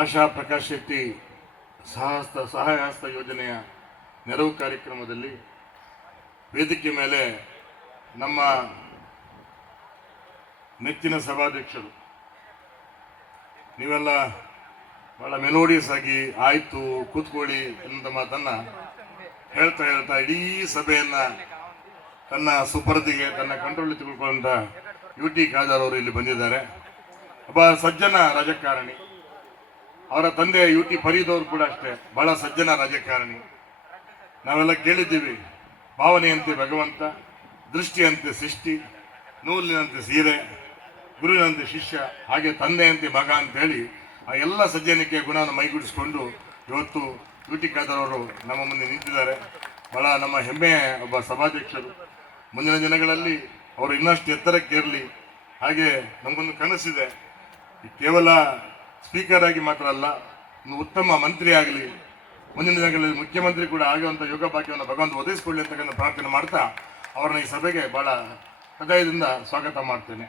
ಆಶಾ ಪ್ರಕಾಶ್ ಶೆಟ್ಟಿ ಸಹಾಯಹಸ್ತ ಯೋಜನೆಯ ನೆರವು ಕಾರ್ಯಕ್ರಮದಲ್ಲಿ ವೇದಿಕೆ ಮೇಲೆ ನಮ್ಮ ನೆಚ್ಚಿನ ಸಭಾಧ್ಯಕ್ಷರು ನೀವೆಲ್ಲ ಬಹಳ ಮೆಲೋಡಿಯಸ್ ಆಗಿ ಆಯ್ತು ಕೂತ್ಕೊಳ್ಳಿ ಎನ್ನುವ ಮಾತನ್ನ ಹೇಳ್ತಾ ಇಡೀ ಸಭೆಯನ್ನ ತನ್ನ ಸುಪರ್ದಿಗೆ ತನ್ನ ಕಂಟ್ರೋಲ್ ತೆಗೆದುಕೊಂಡ UT ಖಾದರ್ ಅವರು ಇಲ್ಲಿ ಬಂದಿದ್ದಾರೆ. ಒಬ್ಬ ಸಜ್ಜನ ರಾಜಕಾರಣಿ. ಅವರ ತಂದೆ UT ಫರೀದ್ ಅವರು ಕೂಡ ಅಷ್ಟೇ ಬಹಳ ಸಜ್ಜನ ರಾಜಕಾರಣಿ. ನಾವೆಲ್ಲ ಕೇಳಿದ್ದೀವಿ, ಭಾವನೆಯಂತೆ ಭಗವಂತ, ದೃಷ್ಟಿಯಂತೆ ಸೃಷ್ಟಿ, ನೂಲಿನಂತೆ ಸೀರೆ, ಗುರುವಿನಂತೆ ಶಿಷ್ಯ, ಹಾಗೆ ತಂದೆಯಂತೆ ಮಗ ಅಂತೇಳಿ ಆ ಎಲ್ಲ ಸಜ್ಜನಿಕೆ ಗುಣವನ್ನು ಮೈಗೂಡಿಸಿಕೊಂಡು ಇವತ್ತು UT ಖಾದರ್ ಅವರು ನಮ್ಮ ಮುಂದೆ ನಿಂತಿದ್ದಾರೆ. ಬಹಳ ನಮ್ಮ ಹೆಮ್ಮೆಯ ಒಬ್ಬ ಸಭಾಧ್ಯಕ್ಷರು. ಮುಂದಿನ ದಿನಗಳಲ್ಲಿ ಅವರು ಇನ್ನಷ್ಟು ಎತ್ತರಕ್ಕೇರಲಿ. ಹಾಗೆ ನಮಗೊಂದು ಕನಸಿದೆ, ಕೇವಲ ಸ್ಪೀಕರ್ ಆಗಿ ಮಾತ್ರ ಅಲ್ಲ, ಒಂದು ಉತ್ತಮ ಮಂತ್ರಿ ಆಗಲಿ, ಮುಂದಿನ ದಿನಗಳಲ್ಲಿ ಮುಖ್ಯಮಂತ್ರಿ ಕೂಡ ಆಗುವಂಥ ಯೋಗ ಭಾಗ್ಯವನ್ನು ಭಗವಂತ ಒದಗಿಸಿಕೊಳ್ಳಿ ಅಂತಕ್ಕಂಥ ಪ್ರಾರ್ಥನೆ ಮಾಡ್ತಾ ಅವರನ್ನ ಈ ಸಭೆಗೆ ಬಹಳ ಹೃದಯದಿಂದ ಸ್ವಾಗತ ಮಾಡ್ತೇನೆ.